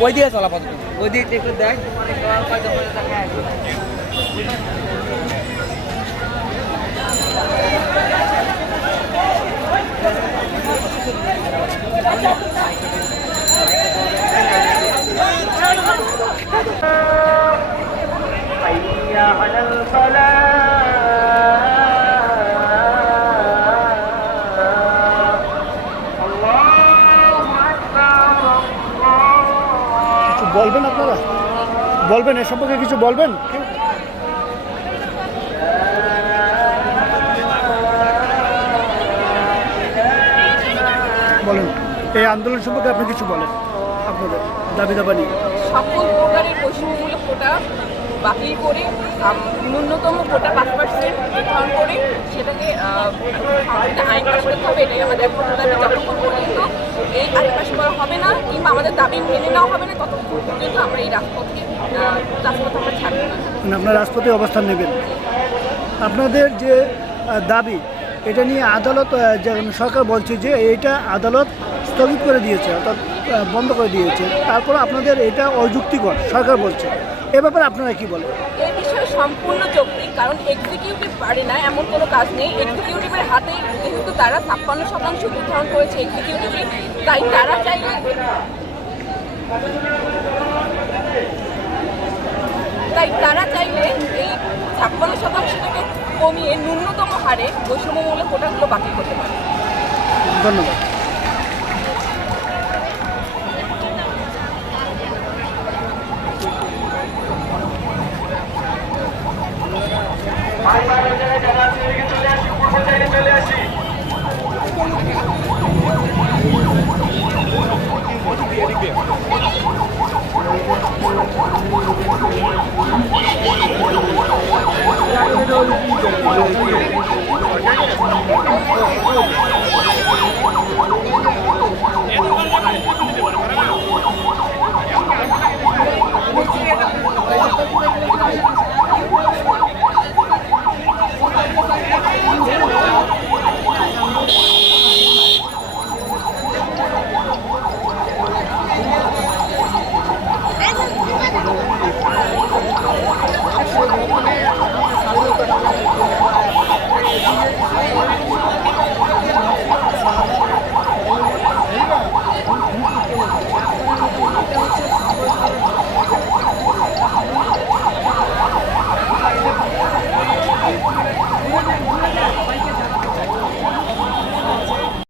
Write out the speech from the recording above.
ওই দিকে চলা পথ ওই দিকে একটু দেখ Thank you. বলবেন আপনারা? বলবেন, এ সম্পর্কে কিছু বলবেন? বলেন, এই আন্দোলন সম্পর্কে আপনি কিছু বলেন, আপনাদের দাবি দাবা নিয়ে সকল প্রকারের বৈষম্যমূলক কোটা বাতিল করে ন্যূনতম কোটা পাঁচ পার্সেন্ট নির্ধারণ করে সেটাকে আইন করতে হবে, এটাই আমাদের একমাত্র দাবি যতক্ষণ পর্যন্ত এই আইন পাশ করা হবে না কিংবা আমাদের দাবি মেনে নেওয়া হবে না ততক্ষণ পর্যন্ত আমরা এই রাজপথকে আহ, রাজপথ আমরা না। মানে আপনার রাজপথে অবস্থান নেবেন। আপনাদের যে দাবি এটা নিয়ে আদালত সরকার বলছে যে এটা আদালত স্থগিত করে দিয়েছে অর্থাৎ বন্ধ করে দিয়েছে। তারপর আপনাদের এটা অযুক্তিকর সরকার বলছে। এ ব্যাপারে আপনারা কি বলেন? সম্পূর্ণ যৌক্তিক কারণ এক্সিকিউটিভ পারে না, এমন কোনো কাজ নেই। এক্সিকিউটিভের হাতে যেহেতু তারা ছাপ্পান্ন শতাংশ নির্ধারণ করেছে এক্সিকিউটিভে তাই তারা চাইলে তাই তারা চাইলে এই ছাপ্পান্ন শতাংশটাকে কমিয়ে ন্যূনতম হারে বৈষম্যমূলক কোটাগুলো বাতিল করতে পারে। ধন্যবাদ। ভাই ভাই ওই জায়গায় যারা আছে এদিকে চলে আসি পূর্ব সাইডে চলে আসি